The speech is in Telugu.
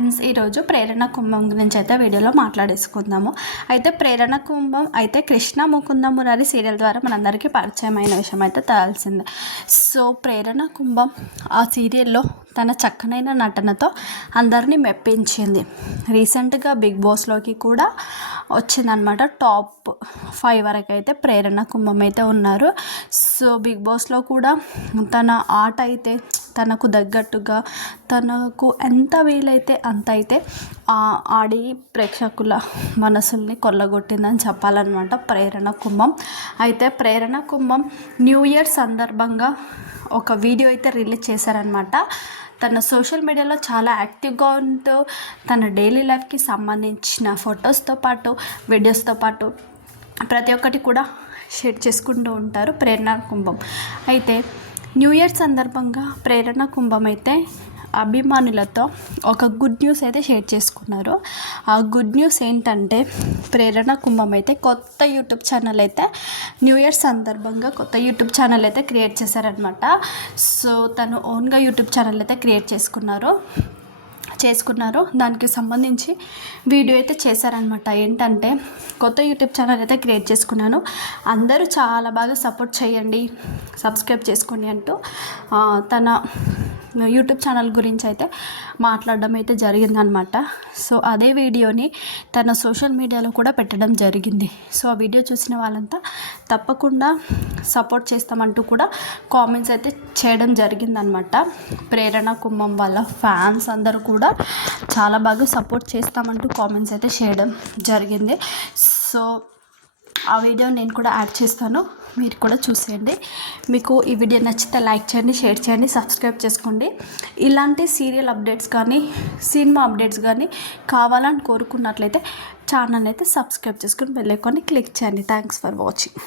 ఈరోజు ప్రేరణ కుంభం గురించి అయితే వీడియోలో మాట్లాడేసుకుందాము. అయితే ప్రేరణ కుంభం అయితే కృష్ణ ముకుంద మురారి సీరియల్ ద్వారా మనందరికీ పరిచయమైన విషయం అయితే తెలిసిందే. సో ప్రేరణ కుంభం ఆ సీరియల్లో తన చక్కనైన నటనతో అందరినీ మెప్పించింది. రీసెంట్గా బిగ్ బాస్లోకి కూడా వచ్చిందనమాట. టాప్ 5 వరకు అయితే ప్రేరణ కుంభం అయితే ఉన్నారు. సో బిగ్ బాస్లో కూడా తన ఆట అయితే తనకు తగ్గట్టుగా తనకు ఎంత వీలైతే అంత అయితే ఆడి ప్రేక్షకుల మనసుల్ని కొల్లగొట్టిందని చెప్పాలన్నమాట ప్రేరణ కుంభం. అయితే ప్రేరణ కుంభం న్యూ ఇయర్ సందర్భంగా ఒక వీడియో అయితే రిలీజ్ చేశారనమాట. తన సోషల్ మీడియాలో చాలా యాక్టివ్గా ఉంటూ తన డైలీ లైఫ్కి సంబంధించిన ఫొటోస్తో పాటు వీడియోస్తో పాటు ప్రతి ఒక్కటి కూడా షేర్ చేసుకుంటూ ఉంటారు ప్రేరణ కుంభం. అయితే న్యూ ఇయర్ సందర్భంగా ప్రేరణ కుంభం అయితే అభిమానులతో ఒక గుడ్ న్యూస్ అయితే షేర్ చేసుకున్నారు. ఆ గుడ్ న్యూస్ ఏంటంటే ప్రేరణ కుంభం అయితే కొత్త యూట్యూబ్ ఛానల్ అయితే న్యూ ఇయర్ సందర్భంగా కొత్త యూట్యూబ్ ఛానల్ అయితే క్రియేట్ చేశారనమాట. సో తను ఓన్గా యూట్యూబ్ ఛానల్ అయితే క్రియేట్ చేసుకున్నారు. దానికి సంబంధించి వీడియో అయితే చేశారనమాట. ఏంటంటే కొత్త యూట్యూబ్ ఛానల్ అయితే క్రియేట్ చేసుకున్నాను, అందరూ చాలా బాగా సపోర్ట్ చేయండి, సబ్స్క్రైబ్ చేసుకోండి అంటూ తన యూట్యూబ్ ఛానల్ గురించి అయితే మాట్లాడడం అయితే జరిగిందనమాట. సో అదే వీడియోని తన సోషల్ మీడియాలో కూడా పెట్టడం జరిగింది. సో ఆ వీడియో చూసిన వాళ్ళంతా తప్పకుండా సపోర్ట్ చేస్తామంటూ కూడా కామెంట్స్ అయితే చేయడం జరిగిందనమాట. ప్రేరణ కుంభం వాళ్ళ ఫ్యాన్స్ అందరూ కూడా చాలా బాగా సపోర్ట్ చేస్తామంటూ కామెంట్స్ అయితే చేయడం జరిగింది. సో ఆ వీడియో నేను కూడా యాడ్ చేస్తాను, మీరు కూడా చూసేయండి. మీకు ఈ వీడియో నచ్చితే లైక్ చేయండి, షేర్ చేయండి, సబ్స్క్రైబ్ చేసుకోండి. ఇలాంటి సీరియల్ అప్డేట్స్ కానీ సినిమా అప్డేట్స్ కానీ కావాలని కోరుకున్నట్లయితే ఛానల్ అయితే సబ్స్క్రైబ్ చేసుకొని బెల్ ఐకాన్ని క్లిక్ చేయండి. Thanks for watching.